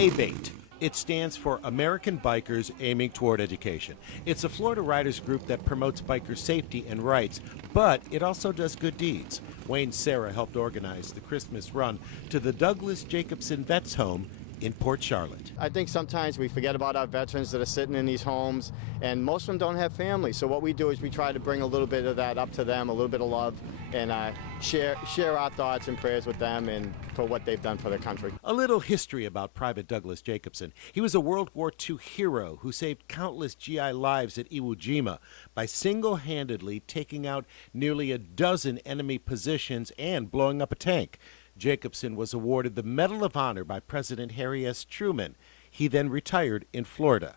ABATE. It stands for American Bikers Aiming Toward Education. It's a Florida riders group that promotes biker safety and rights, but it also does good deeds. Wayne Serra helped organize the Christmas run to the Douglas Jacobson Vets Home in Port Charlotte. I think sometimes we forget about our veterans that are sitting in these homes, and most of them don't have families. So what we do is we try to bring a little bit of that up to them, a little bit of love, and share our thoughts and prayers with them and for what they've done for their country. A little history about Private Douglas Jacobson. He was a World War II hero who saved countless GI lives at Iwo Jima by single-handedly taking out nearly a dozen enemy positions and blowing up a tank. Jacobson was awarded the Medal of Honor by President Harry S. Truman. He then retired in Florida.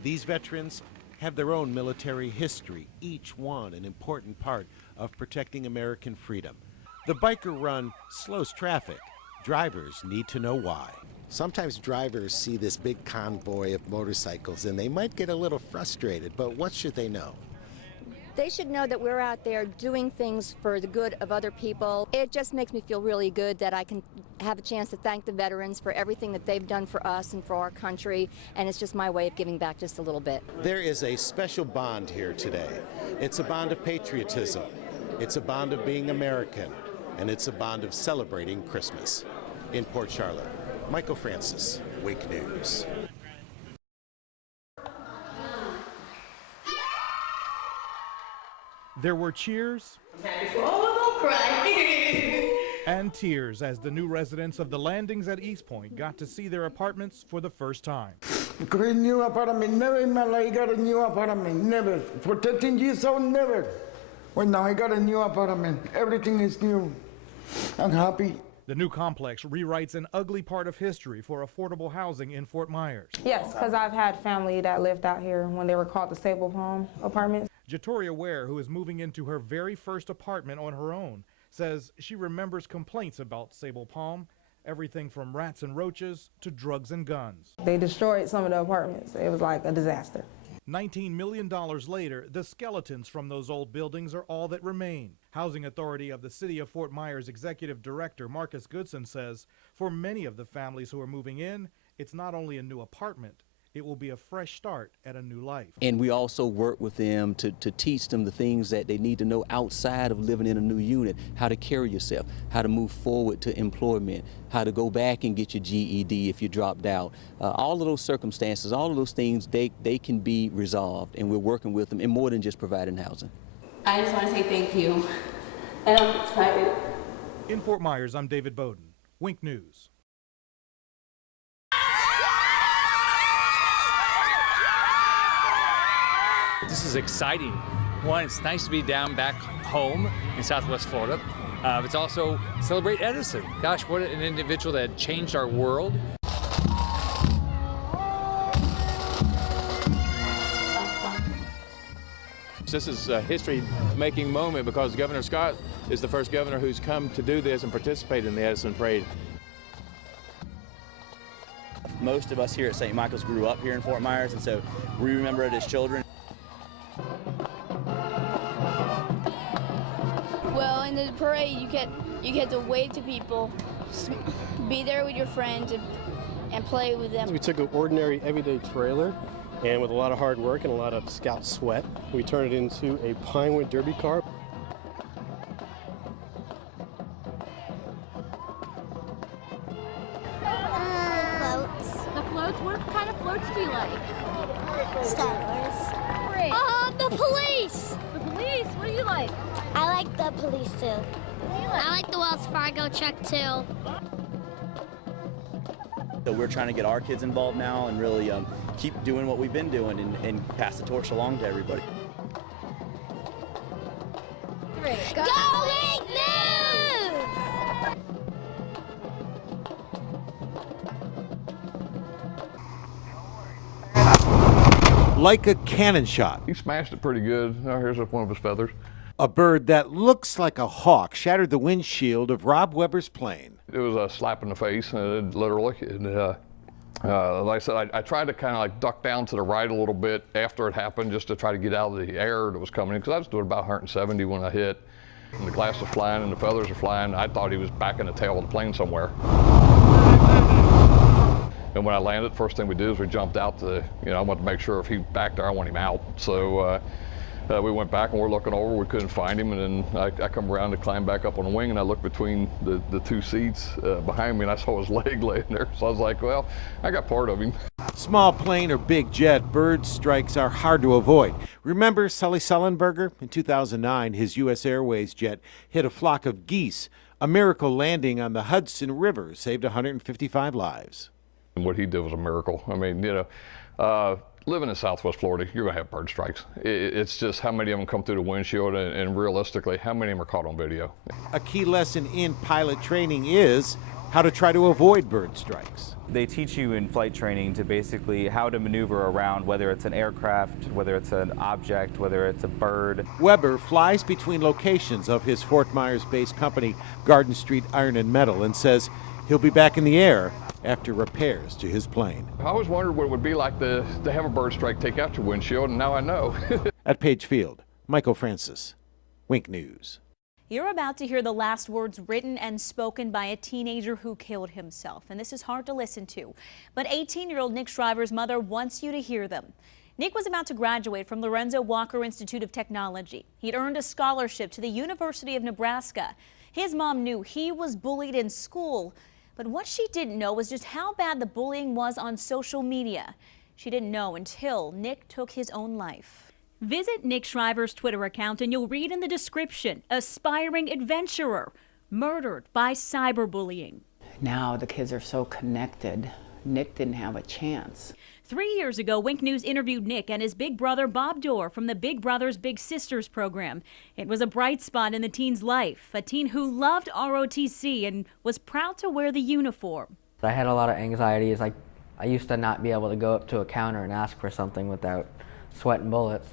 These veterans have their own military history, each one an important part of protecting American freedom. The biker run slows traffic. Drivers need to know why. Sometimes drivers see this big convoy of motorcycles and they might get a little frustrated, but what should they know? They should know that we're out there doing things for the good of other people. It just makes me feel really good that I can have a chance to thank the veterans for everything that they've done for us and for our country, and it's just my way of giving back just a little bit. There is a special bond here today. It's a bond of patriotism. It's a bond of being American, and it's a bond of celebrating Christmas. In Port Charlotte, Michael Francis, Wink News. There were cheers and tears as the new residents of the landings at East Point got to see their apartments for the first time. Got a new apartment, never in my life got a new apartment, never. For 13 years old, never. Well, now I got a new apartment. Everything is new. I'm happy. The new complex rewrites an ugly part of history for affordable housing in Fort Myers. Yes, because I've had family that lived out here when they were called the Sable Palm apartments. Jatoria Ware, who is moving into her very first apartment on her own, says she remembers complaints about Sable Palm, everything from rats and roaches to drugs and guns. They destroyed some of the apartments. It was like a disaster. $19 million later, the skeletons from those old buildings are all that remain. Housing Authority of the City of Fort Myers Executive Director Marcus Goodson says for many of the families who are moving in, it's not only a new apartment, it will be a fresh start at a new life. And we also work with them to teach them the things that they need to know outside of living in a new unit, how to carry yourself, how to move forward to employment, how to go back and get your GED if you dropped out. All of those circumstances, all of those things, they can be resolved, and we're working with them, and more than just providing housing. I just want to say thank you, and I'm excited. In Fort Myers, I'm David Bowden, Wink News. This is exciting. One, it's nice to be back home in Southwest Florida. It's also celebrate Edison. Gosh, what an individual that changed our world. This is a history-making moment because Governor Scott is the first governor who's come to do this and participate in the Edison Parade. Most of us here at St. Michael's grew up here in Fort Myers, and so we remember it as children. Well, in the parade, you get to wave to people, be there with your friends, and play with them. We took an ordinary, everyday trailer, and with a lot of hard work and a lot of scout sweat, we turned it into a Pinewood Derby car. Floats. The floats? What kind of floats do you like? Star Wars. Great. The police. The police? What do you like? I like the police too. What do you like? I like the Wells Fargo truck too. So we're trying to get our kids involved now and really keep doing what we've been doing and pass the torch along to everybody. Great. Go Wink News! Like a cannon shot. He smashed it pretty good. Oh, here's one of his feathers. A bird that looks like a hawk shattered the windshield of Rob Weber's plane. It was a slap in the face, literally. And, like I said, I tried to kind of like duck down to the right a little bit after it happened just to try to get out of the air that was coming in, because I was doing about 170 when I hit. And the glass was flying and the feathers were flying. I thought he was back in the tail of the plane somewhere. And when I landed, first thing we did is we jumped out to, I wanted to make sure if he back there, I want him out. So we went back and we're looking over, we couldn't find him, and then I come around to climb back up on the wing, and I looked between the two seats behind me, and I saw his leg laying there. So I was like, well, I got part of him. Small plane or big jet, bird strikes are hard to avoid. Remember Sully Sullenberger? In 2009, his U.S. Airways jet hit a flock of geese. A miracle landing on the Hudson River saved 155 lives. And what he did was a miracle. I mean, living in Southwest Florida, you're going to have bird strikes. It's just how many of them come through the windshield, and realistically, how many of them are caught on video. A key lesson in pilot training is how to try to avoid bird strikes. They teach you in flight training to basically how to maneuver around, whether it's an aircraft, whether it's an object, whether it's a bird. Weber flies between locations of his Fort Myers-based company, Garden Street Iron and Metal, and says he'll be back in the air after repairs to his plane. I always wondered what it would be like to have a bird strike take out your windshield, and now I know. At Page Field, Michael Francis, Wink News. You're about to hear the last words written and spoken by a teenager who killed himself, and this is hard to listen to, but 18-year-old Nick Shriver's mother wants you to hear them. Nick was about to graduate from Lorenzo Walker Institute of Technology. He'd earned a scholarship to the University of Nebraska. His mom knew he was bullied in school, but what she didn't know was just how bad the bullying was on social media. She didn't know until Nick took his own life. Visit Nick Shriver's Twitter account and you'll read in the description, aspiring adventurer, murdered by cyberbullying. Now the kids are so connected. Nick didn't have a chance. 3 years ago, Wink News interviewed Nick and his big brother Bob Dorr from the Big Brothers Big Sisters program. It was a bright spot in the teen's life, a teen who loved ROTC and was proud to wear the uniform. I had a lot of anxieties. I used to not be able to go up to a counter and ask for something without sweating bullets.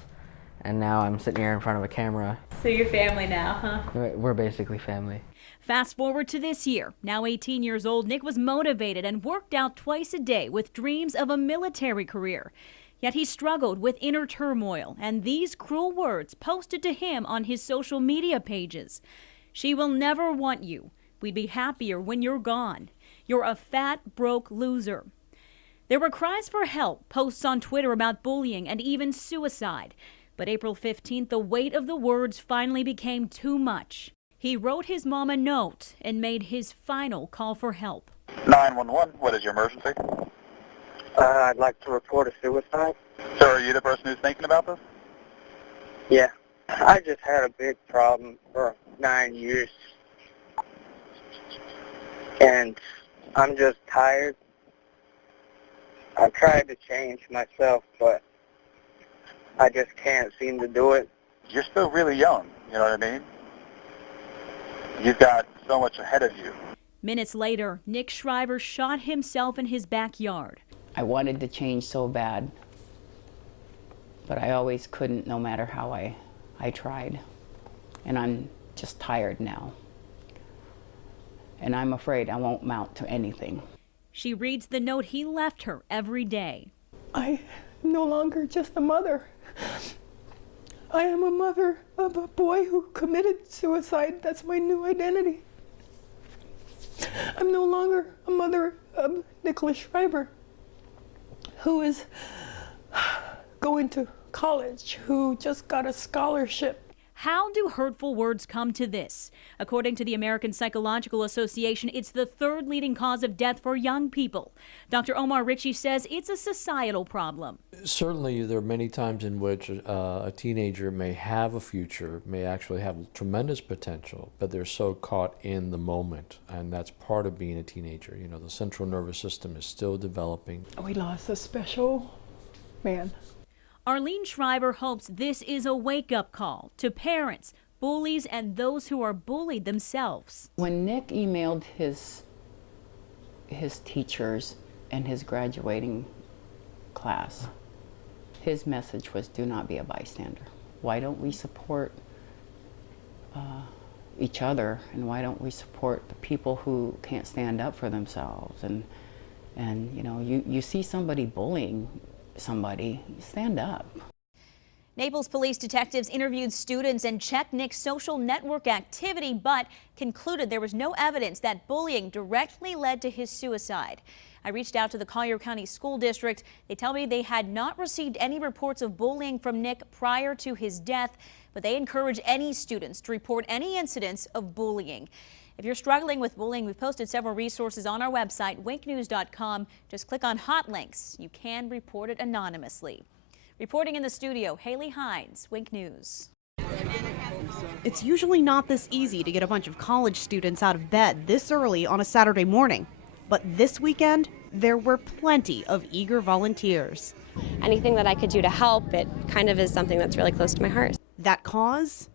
And now I'm sitting here in front of a camera. So you're family now, huh? We're basically family. Fast forward to this year. Now 18 years old, Nick was motivated and worked out twice a day with dreams of a military career. Yet he struggled with inner turmoil and these cruel words posted to him on his social media pages. She will never want you. We'd be happier when you're gone. You're a fat, broke loser. There were cries for help, posts on Twitter about bullying and even suicide. But April 15th, the weight of the words finally became too much. He wrote his mom a note and made his final call for help. 911, what is your emergency? I'd like to report a suicide. Sir, are you the person who's thinking about this? Yeah. I just had a big problem for 9 years. And I'm just tired. I've tried to change myself, but I just can't seem to do it. You're still really young, you know what I mean? You've got so much ahead of you. Minutes later, Nick Shriver shot himself in his backyard. I wanted to change so bad, but I always couldn't, no matter how I tried. And I'm just tired now. And I'm afraid I won't amount to anything. She reads the note he left her every day. I am no longer just a mother. I am a mother of a boy who committed suicide. That's my new identity. I'm no longer a mother of Nicholas Shriver, who is going to college, who just got a scholarship. How do hurtful words come to this? According to the American Psychological Association, it's the third leading cause of death for young people. Dr. Omar Ritchie says it's a societal problem. Certainly, there are many times in which a teenager may have a future, may actually have tremendous potential, but they're so caught in the moment, and that's part of being a teenager. You know, the central nervous system is still developing. We lost a special man. Arlene Shriver hopes this is a wake-up call to parents, bullies, and those who are bullied themselves. When Nick emailed his teachers and his graduating class, his message was, do not be a bystander. Why don't we support each other, and why don't we support the people who can't stand up for themselves? And you know, you see somebody bullying somebody, stand up. Naples police detectives interviewed students and checked Nick's social network activity, but concluded there was no evidence that bullying directly led to his suicide. I reached out to the Collier County School District. They tell me they had not received any reports of bullying from Nick prior to his death, but they encourage any students to report any incidents of bullying. If you're struggling with bullying, we've posted several resources on our website, winknews.com. Just click on hot links. You can report it anonymously. Reporting in the studio, Haley Hines, Wink News. It's usually not this easy to get a bunch of college students out of bed this early on a Saturday morning. But this weekend, there were plenty of eager volunteers. Anything that I could do to help, it kind of is something that's really close to my heart. That cause?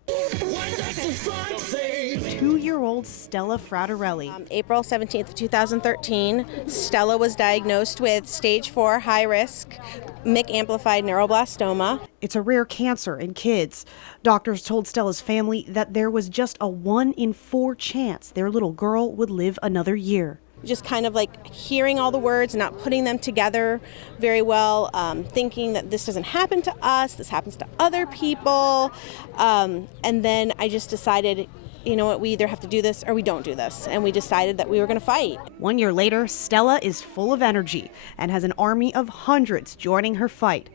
2-year-old Stella Fratarelli. April 17th, 2013, Stella was diagnosed with stage 4 high-risk MYC-amplified neuroblastoma. It's a rare cancer in kids. Doctors told Stella's family that there was just a 1 in 4 chance their little girl would live another year. Just kind of like hearing all the words and not putting them together very well, thinking that this doesn't happen to us, this happens to other people. And then I just decided, you know what, we either have to do this or we don't do this. And we decided that we were going to fight. 1 year later, Stella is full of energy and has an army of hundreds joining her fight.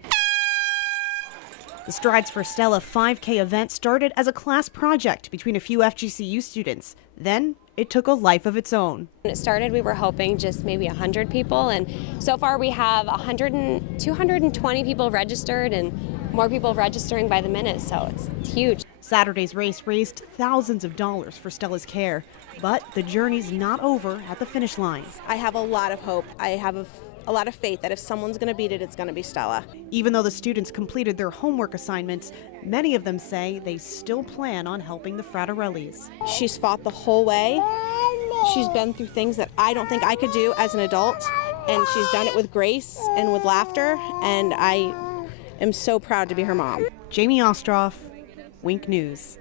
The Strides for Stella 5K event started as a class project between a few FGCU students. Then it took a life of its own. When it started, we were hoping just maybe 100 people, and so far we have 220 people registered and more people registering by the minute, so it's huge. Saturday's race raised thousands of dollars for Stella's care, but the journey's not over at the finish line. I have a lot of hope. I have a lot of faith that if someone's going to beat it, it's going to be Stella. Even though the students completed their homework assignments, many of them say they still plan on helping the Fratarellis. She's fought the whole way. She's been through things that I don't think I could do as an adult, and she's done it with grace and with laughter, and I am so proud to be her mom. Jamie Ostroff, Wink News.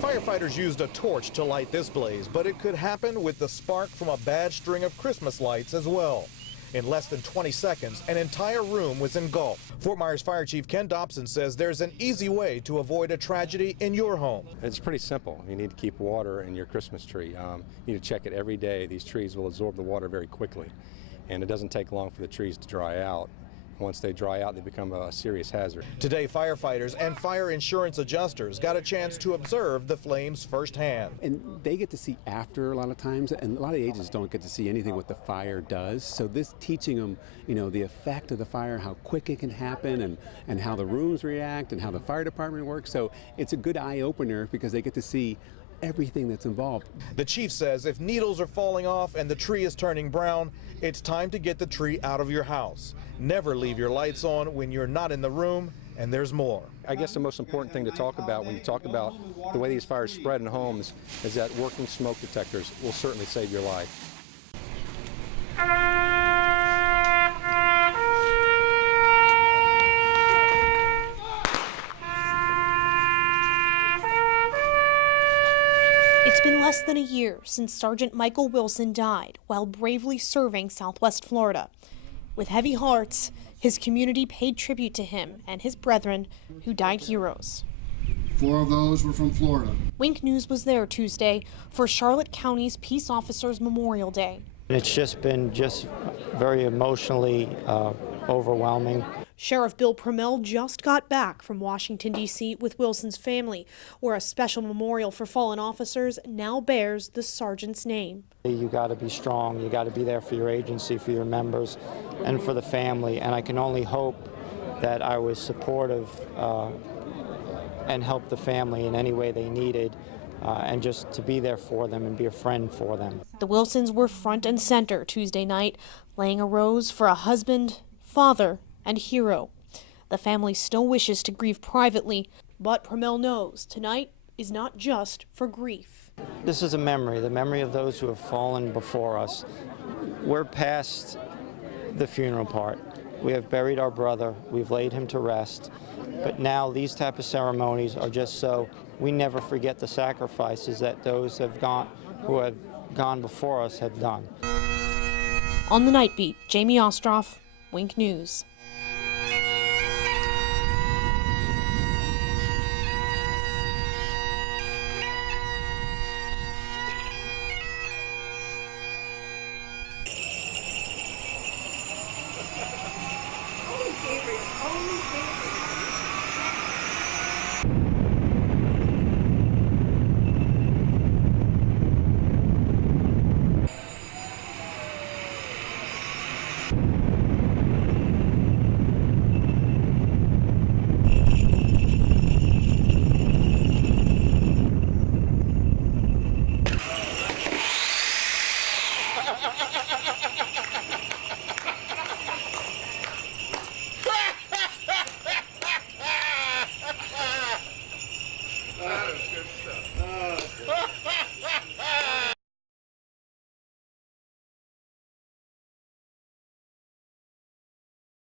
Firefighters used a torch to light this blaze, but it could happen with the spark from a bad string of Christmas lights as well. In less than 20 seconds, an entire room was engulfed. Fort Myers Fire Chief Ken Dobson says there's an easy way to avoid a tragedy in your home. It's pretty simple. You need to keep water in your Christmas tree. You need to check it every day. These trees will absorb the water very quickly, and it doesn't take long for the trees to dry out. Once they dry out, they become a serious hazard. Today, firefighters and fire insurance adjusters got a chance to observe the flames firsthand. And they get to see after a lot of times, and a lot of agents don't get to see anything what the fire does. So this teaching them, you know, the effect of the fire, how quick it can happen, and how the rooms react, and how the fire department works. So it's a good eye-opener because they get to see everything that's involved. The chief says if needles are falling off and the tree is turning brown, it's time to get the tree out of your house. Never leave your lights on when you're not in the room, and there's more. I guess the most important thing to talk about when you talk about the way these fires spread in homes is that working smoke detectors will certainly save your life. It's been less than a year since Sergeant Michael Wilson died while bravely serving Southwest Florida. With heavy hearts, his community paid tribute to him and his brethren who died heroes. 4 of those were from Florida. Wink News was there Tuesday for Charlotte County's Peace Officers Memorial Day. It's just been very emotionally overwhelming. Sheriff Bill Promell just got back from Washington, D.C. with Wilson's family, where a special memorial for fallen officers now bears the sergeant's name. You got to be strong. You got to be there for your agency, for your members, and for the family. And I can only hope that I was supportive and helped the family in any way they needed, and just to be there for them and be a friend for them. The Wilsons were front and center Tuesday night, laying a rose for a husband, father, and hero. The family still wishes to grieve privately, but Promell knows tonight is not just for grief. This is a memory, the memory of those who have fallen before us. We're past the funeral part. We have buried our brother, we've laid him to rest, but now these type of ceremonies are just so we never forget the sacrifices that those who have gone before us have done. On the Night Beat, Jamie Ostroff, Wink News.